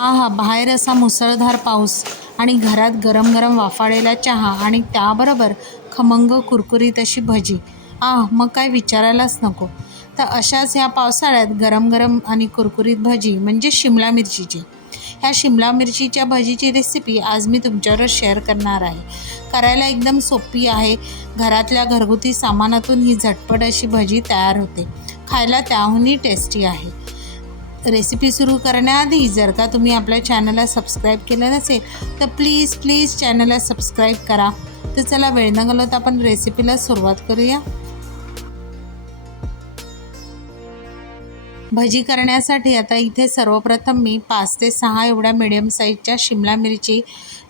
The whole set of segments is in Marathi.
हा बाहेर असा मुसळधार पाऊस आणि घरात गरम गरम वाफाळलेला चहा आणि त्याबरोबर खमंग कुरकुरीत अशी भजी. आह मग काय विचारायलाच नको. तर अशाच ह्या पावसाळ्यात गरम गरम आणि कुरकुरीत भजी म्हणजे शिमला मिरचीची. ह्या शिमला मिरचीच्या भजीची रेसिपी आज मी तुमच्यावर शेअर करणार आहे. करायला एकदम सोपी आहे. घरातल्या घरगुती सामानातून ही झटपट अशी भजी तयार होते. खायला त्याहूनही टेस्टी आहे. रेसिपी सुरू करण्याआधी जर का तुम्ही आपल्या चॅनलला सबस्क्राईब केलं नसेल तर प्लीज प्लीज चॅनलला सबस्क्राईब करा. तर चला वेळ न घालवता आपण रेसिपीला सुरुवात करूया. भजी करण्यासाठी आता इथे सर्वप्रथम मी पाच ते सहा एवढ्या मिडियम साईजच्या शिमला मिरची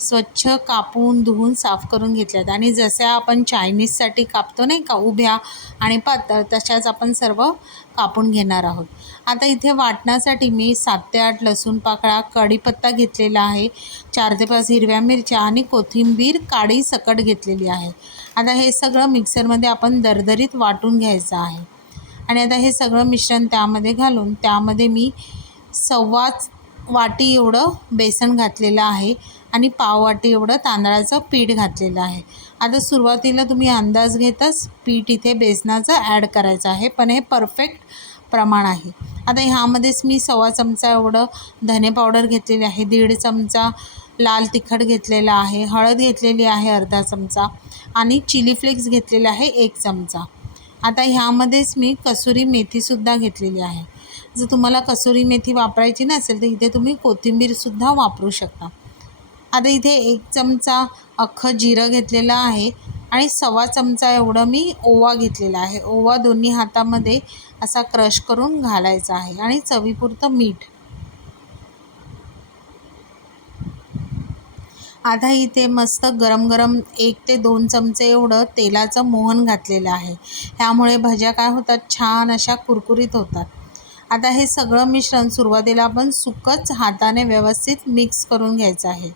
स्वच्छ कापून धुवून साफ करून घेतल्यात. आणि जशा आपण चायनीजसाठी कापतो नाही का उभ्या आणि पातळ तशाच आपण सर्व कापून घेणार आहोत. आता इथे वाटण्यासाठी मी सात ते आठ लसूण पाकळा कढीपत्ता घेतलेला आहे चार ते पाच हिरव्या मिरच्या आणि कोथिंबीर काडी सकट घेतलेली आहे. आता हे सगळं मिक्सरमध्ये आपण दरदरीत वाटून घ्यायचं आहे. आणि आता हे सगळं मिश्रण त्यामध्ये घालून त्यामध्ये मी सव्वाच वाटी एवढं बेसन घातलेलं आहे आणि पाव वाटी एवढं तांदळाचं पीठ घातलेलं आहे. आता सुरुवातीला तुम्ही अंदाज घेतच पीठ इथे बेसनाचं ॲड करायचं आहे पण हे परफेक्ट प्रमाण आहे. आता ह्यामध्येच मी सव्वा चमचा एवढं धने पावडर घेतलेली आहे दीड चमचा लाल तिखट घेतलेला आहे हळद घेतलेली आहे अर्धा चमचा आणि चिली फ्लेक्स घेतलेला आहे एक चमचा. आता ह्यामध्येच मी कसुरी मेथीसुद्धा घेतलेली आहे. जर तुम्हाला कसुरी मेथी वापरायची नसेल तर इथे तुम्ही कोथिंबीरसुद्धा वापरू शकता. आता इथे एक चमचा अख्खं जिरं घेतलेलं आहे आणि सव्वा चमचा एवढं मी ओवा घेतलेला आहे. ओवा दोन्ही हातामध्ये असा क्रश करून घालायचा आहे. आणि चवीपुरतं मीठ आता इथे मस्त गरम गरम एक ते दोन चमचे एवढं तेलाचं मोहन घातलेलं आहे. ह्यामुळे भज्या काय होतात? छान अशा कुरकुरीत होतात. आता हे सगळं मिश्रण सुरुवातीला आपण सुकच हाताने व्यवस्थित मिक्स करून घ्यायचं आहे.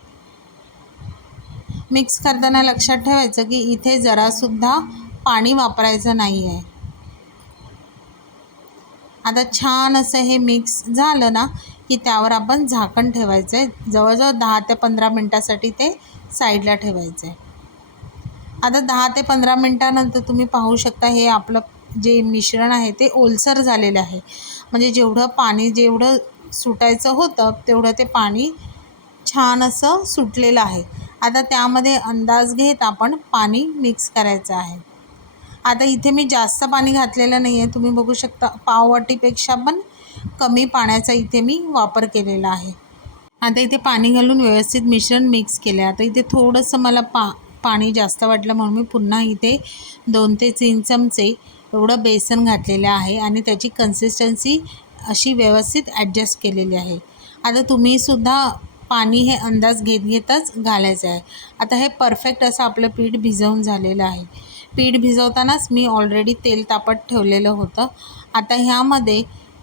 मिक्स करताना लक्षात ठेवायचं की इथे जरासुद्धा पाणी वापरायचं नाही आहे आता छान असं हे मिक्स झालं ना की त्यावर आपण झाकण ठेवायचं आहे जवळजवळ दहा ते पंधरा मिनटासाठी ते साईडला ठेवायचं आहे आता दहा ते पंधरा मिनटानंतर तुम्ही पाहू शकता हे आपलं जे मिश्रण आहे ते ओलसर झालेलं आहे. म्हणजे जेवढं पाणी जेवढं सुटायचं होतं तेवढं ते पाणी छान असं सुटलेलं आहे. आता त्यामध्ये अंदाज घेत आपण पाणी मिक्स करायचं आहे. आता इथे मी जास्त पाणी घातलेलं नाही आहे तुम्ही बघू शकता पाववाटीपेक्षा पण कमी पाण्याचा इथे मी वापर केलेला आहे. आता इथे पाणी घालून व्यवस्थित मिश्रण मिक्स केलं आहे आता इथे थोडंसं मला पा पाणी जास्त वाटलं म्हणून मी पुन्हा इथे दोन ते तीन चमचे एवढं बेसन घातलेलं आहे आणि त्याची कन्सिस्टन्सी अशी व्यवस्थित ॲडजस्ट केलेली आहे. आता तुम्हीसुद्धा पाणी हे अंदाज घेत घेतच घालायचं आहे. आता हे परफेक्ट असं आपलं पीठ भिजवून झालेलं आहे. पीठ भिजवतानाच मी ऑलरेडी तेल तापत ठेवलेलं होतं. आता ह्यामध्ये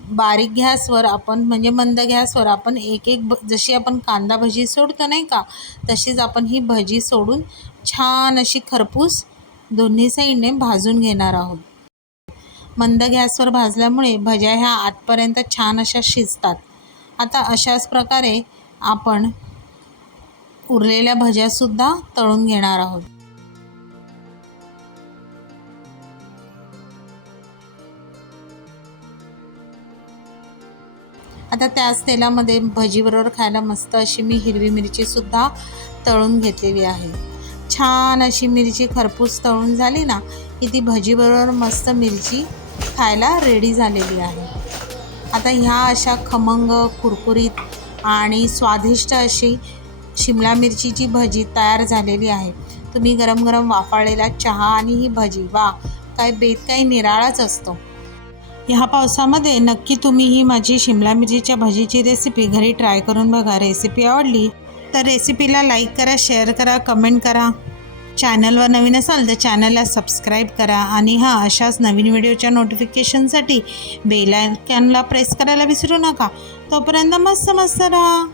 बारीक गॅसवर आपण म्हणजे मंद गॅसवर आपण एक एक ब जशी आपण कांदा भजी सोडतो नाही का तशीच आपण ही भजी सोडून छान अशी खरपूस दोन्ही साईडने भाजून घेणार आहोत. मंद गॅसवर भाजल्यामुळे भज्या ह्या आतपर्यंत छान अशा शिजतात. आता अशाच प्रकारे आपण उरलेल्या भज्यासुद्धा तळून घेणार आहोत. आता त्याच तेलामध्ये भजीबरोबर खायला मस्त अशी मी हिरवी मिरचीसुद्धा तळून घेतलेली आहे. छान अशी मिरची खरपूस तळून झाली ना की ती भजीबरोबर मस्त मिरची खायला रेडी झालेली आहे. आता ह्या अशा खमंग कुरकुरीत आणि स्वादिष्ट अशी शिमला मिरचीची भजी तयार झालेली आहे. तुम्ही गरम गरम वाफाळलेला चहा आणि ही भजी वा काय बेत काही निराळाच असतो. ह्या पावसामध्ये नक्की तुम्ही ही माझी शिमला मिरचीच्या भजीची रेसिपी घरी ट्राय करून बघा. रेसिपी आवडली तर रेसिपीला लाईक करा शेअर करा कमेंट करा. चॅनलवर नवीन असाल तर चॅनलला सबस्क्राईब करा आणि हां अशाच नवीन व्हिडिओच्या नोटिफिकेशनसाठी बेल आयकॉनला प्रेस करायला विसरू नका. तोपर्यंत मस्त मस्त राहा.